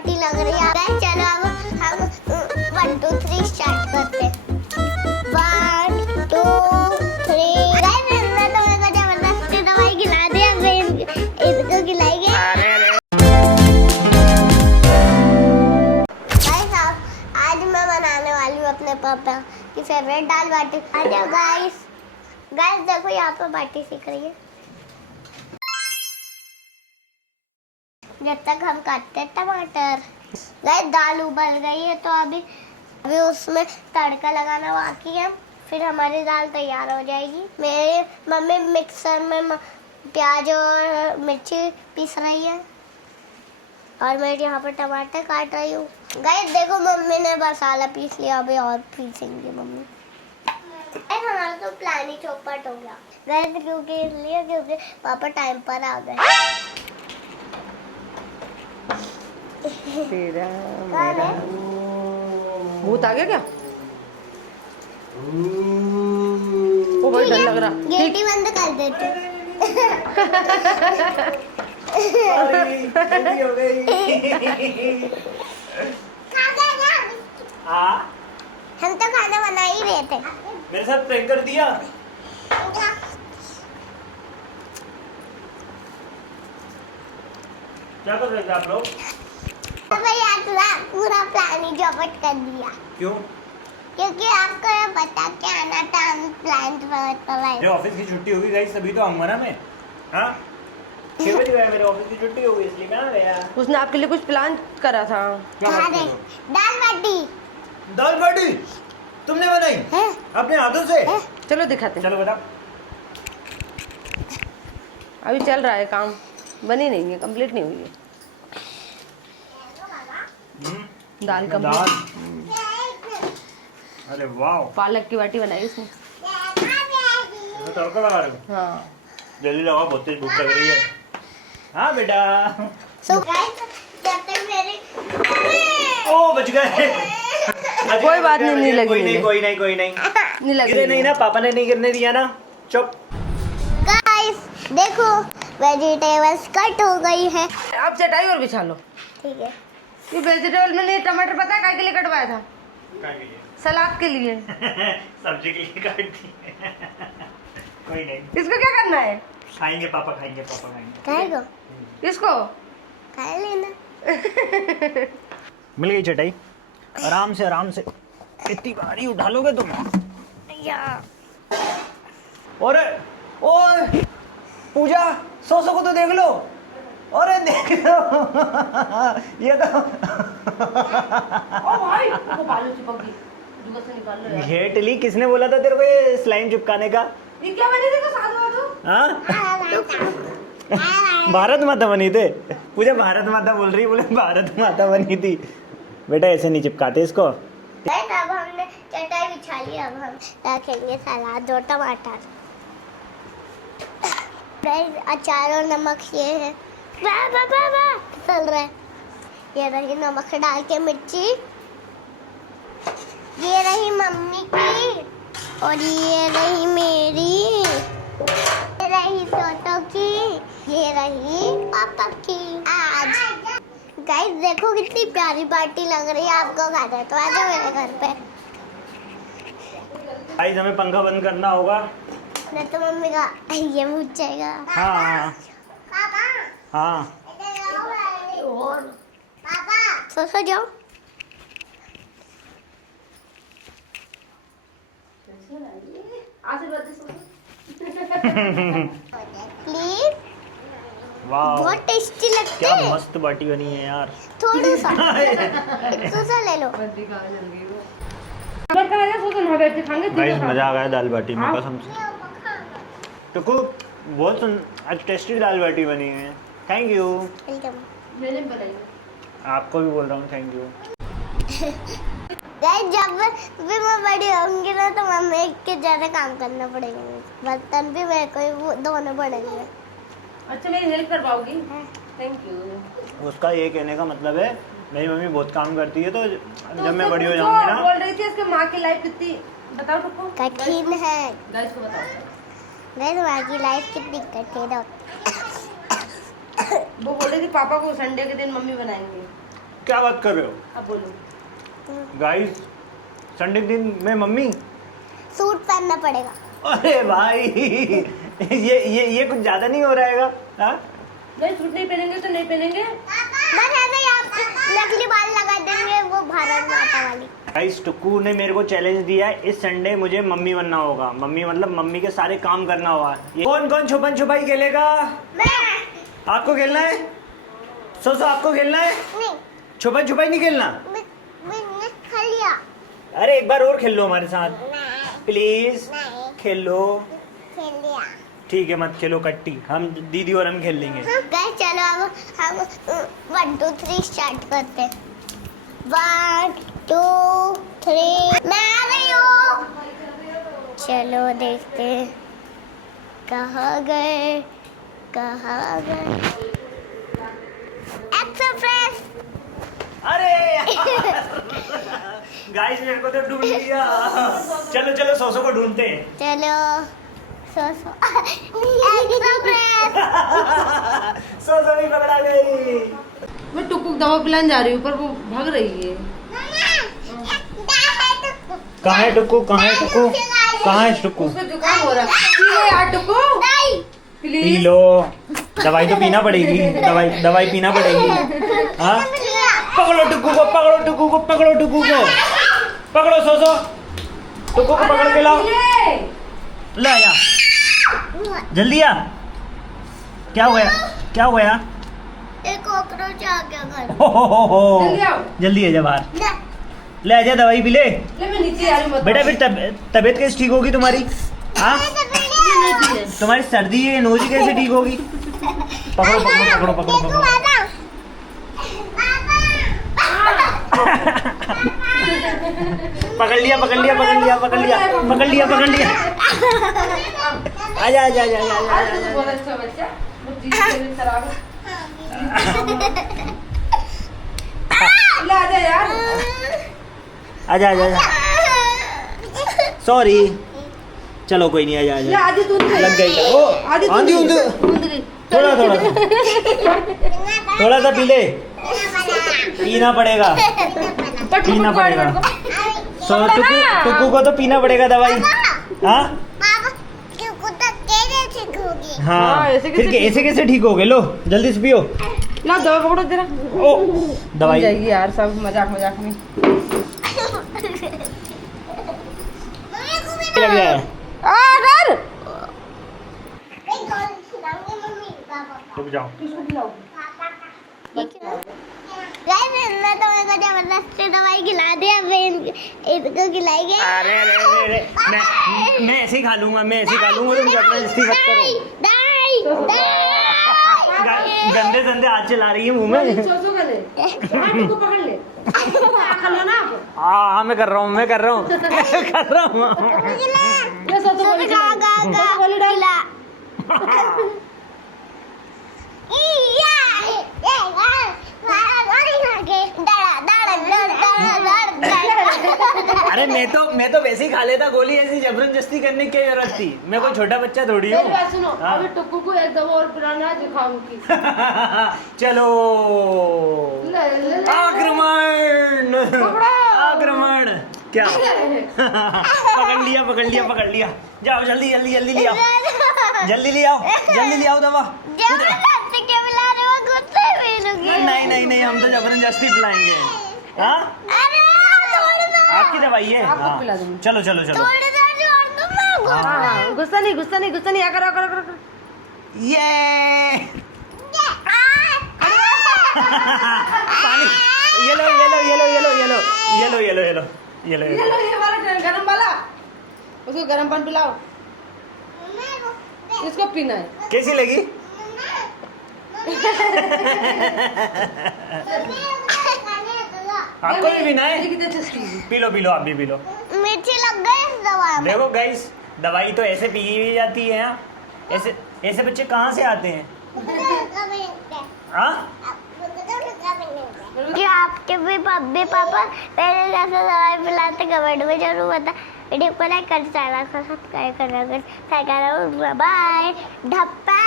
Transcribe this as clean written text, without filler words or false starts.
Party लग रही है। गाइस चलो अब हम 1 2 3 स्टार्ट करते हैं। 1 2 3 गाइस हमने तो मेरे को जबरदस्ती दवाई खिला दी। अब इसको खिलाएंगे। गाइस आज मैं बनाने वाली हूँ अपने पापा की फेवरेट दाल बाटी। आ जाओ गाइस। गाइस देखो यहाँ पे बाटी सीख रही है। जब तक हम काटते हैं टमाटर। गाइस दाल उबल गई है तो अभी उसमें तड़का लगाना बाकी है, फिर हमारी दाल तैयार हो जाएगी। मेरी मम्मी मिक्सर में प्याज और मिर्ची पीस रही है और मैं यहाँ पर टमाटर काट रही हूँ। गाइस देखो मम्मी ने मसाला पीस लिया, अभी और पीसेंगे मम्मी। हमारा तो प्लान ही चौपट हो गया गाइस, क्योंकि पापा टाइम पर आ गए। तेरा मेरा भूत आ गया क्या? ओ भाई डर लग रहा। गेट ही बंद कर देते। हो गई। हाँ हम तो खाना बना ही रहे थे। मेरे साथ प्रैंक कर दिया। क्या कर रहे थे आप लोग? पूरा प्लान ही चौपट कर दिया। क्यों? क्योंकि आपको ये बता के आना था, हम प्लान मेरे ऑफिस की छुट्टी होगी गाइस, तभी तो आऊंगा ना मैं। हाँ 6 बजे गया, मेरे ऑफिस की छुट्टी हो गई इसलिए मैं आ गया। उसने आपके लिए कुछ प्लान करा था। क्या बात कर रहे हो? दाल बाटी। दाल बाटी तुमने बनाई है? अपने हाथों से? चलो दिखाते हैं। चलो बता। अभी चल रहा है काम, बनी नहीं है, कंप्लीट नहीं हुई है दाल दाल। कंप्लीट। अरे वाह, पालक की बाटी बनाई उसने। तो तड़का लगा रहे हो? हाँ जल्दी लगाओ, बहुत तेज भूख लग रही है। हाँ बेटा। So guys, जब तक मेरी ओ बच गए। कोई बात नहीं, नहीं लगी कोई नहीं मुझे। कोई नहीं कोई नहीं। नहीं लगी गिरे नहीं ना, पापा ने नहीं गिरने दिया ना। चुप। गाइस देखो वेजिटेबल्स कट हो गई है। आप चटाई और बिछा लो। ठीक है। ये वेजिटेबल में नहीं, टमाटर पता है काय के लिए कटवाया था? क्या कीजिए? सलाद के लिए। सब्जी के लिए काट दी। कोई नहीं, इसको क्या करना है? खाएंगे पापा, खाएंगे पापा, खाएंगे। खाएगा? इसको खा लेना। मिल गई चटाई, आराम से आराम से। इतनी भारी उठा लोगे तुम? या और ओए पूजा, सो को तो देख लो। अरे देख लो। ये तो ओ भाई वो बालू चिपक गई, जुगाड़ से निकाल लो यार। घेटली, किसने बोला था तेरे को ये स्लाइम चिपकाने का? ये क्या बने थे? तो साधु वाधु। हाँ भारत माता बनी थे। पूजा भारत माता बोल रही, बोले भारत माता बनी थी। बेटा ऐसे नहीं चिपकाते इसको। गाइस अब हमने चटाई बिछा ली, अब हम रखेंगे सलाद और टमाटर। गाइस अचार और नमक ये है। वाह वाह वाह वाह चल रहा है। ये रही नमक डाल के मिर्ची, ये रही मम्मी की और ये रही मेरी, ये रही सोटो की, ये रही पापा की। आज गाइस देखो कितनी प्यारी पार्टी लग रही है। आपको खाना है तो आ जाओ मेरे घर पे। गाइस हमें पंखा बंद करना होगा, नहीं तो मम्मी का ये पूछ जाएगा। हाँ हाँ। सो जाओ। प्लीज वाह बहुत टेस्टी लगते क्या हैं। मस्त बाटी बनी है यार। थोड़ा सा ले लो। गाइस मजा आ गया दाल बाटी में कसम से। टुकू बहुत आज टेस्टी दाल बाटी बनी है। Thank you. मैंने बनाई। आपको भी बोल रहा हूँ थैंक यू। गाइस जब भी मैं बड़ी होंगी ना तो मम्मी के ज़्यादा काम करना पड़ेगा, बर्तन भी मेरे को ही धोने पड़ेंगे। अच्छा मेरी हेल्प कर पाओगी? Thank you. उसका ये कहने का मतलब है मेरी मम्मी बहुत काम करती है, तो तो जब मैं उससे बड़ी हो पूछो, जाऊंगी ना। बोल रही थी इसके माँ की लाइफ कितनी, बताओ टुक्कू। कठिन है। गाइस को बताओ। गाइस माँ की लाइफ कितनी कठिन है। वो बोल रही थी पापा को संडे के दिन मम्मी बनाएंगे। क्या बात कर रहे हो अब बोलो। गाइस? संडे के दिन में मम्मी सूट पहनना पड़ेगा। अरे भाई ये कुछ ज्यादा नहीं हो रहेगा? हाँ नहीं, सूट नहीं पहनेंगे तो नहीं पहनेंगे। बस ऐसे ही आप नकली बाल लगा देंगे, वो भारत माता वाली। गाइस टुक्कू ने मेरे को चैलेंज दिया है, इस संडे मुझे मम्मी बनना होगा। मम्मी मतलब मम्मी के सारे काम करना होगा। कौन कौन छुपन छुपाई खेलेगा? मैं आपको खेलना है? सोचो आपको खेलना है? नहीं, छुपन छुपाई नहीं खेलना? मैंने खा लिया। अरे एक बार और खेल लो हमारे साथ नहीं, प्लीज। नहीं, खेल लो। खेल लिया। ठीक है मत खेलो कट्टी, हम दीदी और हम खेल लेंगे। गाइस चलो अब हम 1 2 3 स्टार्ट करते हैं। 1 2 3 मैं आ रही हूँ। चलो देखते हैं कहाँ गए। एक्सप्रेस। अरे गाइस मेरे को तो ढूंढ लिया। चलो चलो सोसो को ढूंढते हैं। चलो एक्सप्रेस। सोसो भी पकड़ा गई। मैं टुक्कू को दवा पिलाने जा रही हूँ, पर वो भाग रही है। कहाँ है टुक्कू? कहाँ है टुक्कू? कहाँ है टुक्कू? उसको जुकाम हो रहा है। पी लो यार टुक्कू, पी प्लीज। लो। दवाई तो पीना पड़ेगी। दवाई पीना पड़ेगी। हाँ पकड़ो टुक्कू को, पकड़ो टुक्कू को, पकड़ो टुक्कू को, पकड़ो सोसो। टुक्कू को पकड़ के लाओ। ले आया जल्दी आ। क्या हो गया? क्या हो गया? एक कॉकरोच आ गया घर। हो जल्दी आओ। जल्दी आ जा बाहर। ले। ले आ जा, दवाई भी ले। ले मैं नीचे आ रही हूँ, मत बेटा आओ। फिर तबीयत कैसे ठीक होगी तुम्हारी? हाँ नहीं पी रहे। तुम्हारी सर्दी है, नोज कैसे ठीक होगी? पकड़ो पकड़ो पकड़ो पकड़ो पकड़ो। पकड़ लिया पकड़ लिया पकड़ लिया पकड़ लिया पकड़ लिया पकड़ लिया। आजा आजा आजा आजा आज तो बहुत अच्छा बच्चा, वो जीत के लिए खराब है। ले आ जा यार। आजा आजा आजा। सॉरी। चलो कोई नहीं, आजा ले आजा। आधी तूने खाई। लग गई। ओ आधी आंधी तूने ऊंधी। ऊंध गई। थोड़ा थोड़ा थोड़ा सा पी ले। पीना पड़ेगा। पर टुक्कू पीना को आड़ी पड़ेगा। को- सो टुक्कू को तो पीना पड़ेगा दवाई। हाँ हाँ हाँ, ऐसे फिर कैसे ऐसे कैसे ठीक हो गए? लो जल्दी से पियो। ला दवा पकड़ो जरा। ओ हो दवाई जाएगी यार, सब मजाक मजाक में। लग गया है। अगर रुक जाओ। किसको खिलाओ? मैं तो मेरे को जबरदस्ती दवाई खिला दिया, इसको खिलाएंगे। अरे अरे अरे अरे, मैं ऐसे ही खा लूंगा, मैं ऐसे ही खा लूंगा। तुम जबरदस्ती मत करो। गंदे गंदे हाथ चला रही है मुंह में। सोचो कर ले। हाँ, टुक्कू पकड़ ले। खा लो ना आप। हाँ मैं कर रहा हूँ, मैं कर रहा हूँ कर रहा हूँ। ले सोचो गोली खिला। सोचो गोली डाल। अरे मैं तो वैसे ही खा लेता गोली, ऐसी जबरदस्ती करने की क्या जरूरत थी? मैं कोई छोटा बच्चा थोड़ी मेरी बात हूँ। सुनो, हाँ। अभी टुक्कू को एक दवा और पिलाना है, दिखाऊंगी। चलो ले ले ले। आक्रमण पकड़ो। आक्रमण। क्या पकड़ लिया पकड़ लिया पकड़ लिया। जाओ जल्दी जल्दी जल्दी ले आओ, जल्दी ले आओ, जल्दी ले आओ दवा। नहीं नहीं नहीं, हम तो जबरदस्ती पिलाएंगे। हाँ आपकी दवाई है। आपको हाँ। पिला दूंगी। चलो चलो चलो। हाँ, हाँ, गुस्सा नहीं गुस्सा नहीं गुस्सा नहीं। आ करो करो करो करो। ये पानी। ये लो ये लो ये लो ये लो ये लो ये लो ये लो ये लो ये लो ये लो ये वाला गरम वाला, उसको गरम पानी पिलाओ। इसको पीना है। कैसी लगी? आपको भी पीना है? ये कितनी अच्छी चीज़ है। पी लो आप भी पी लो। मिर्ची लग गई इस दवा में। देखो गाइस, दवाई तो ऐसे पी जाती है। हाँ? ऐसे ऐसे बच्चे कहाँ से आते हैं? हाँ जो आपके भी पापा पहले जैसे दवाई पिलाते, कमेंट में जरूर बता। वीडियो को लाइक कर, चैनल को सब्सक्राइब करना, बाय। ढप्पा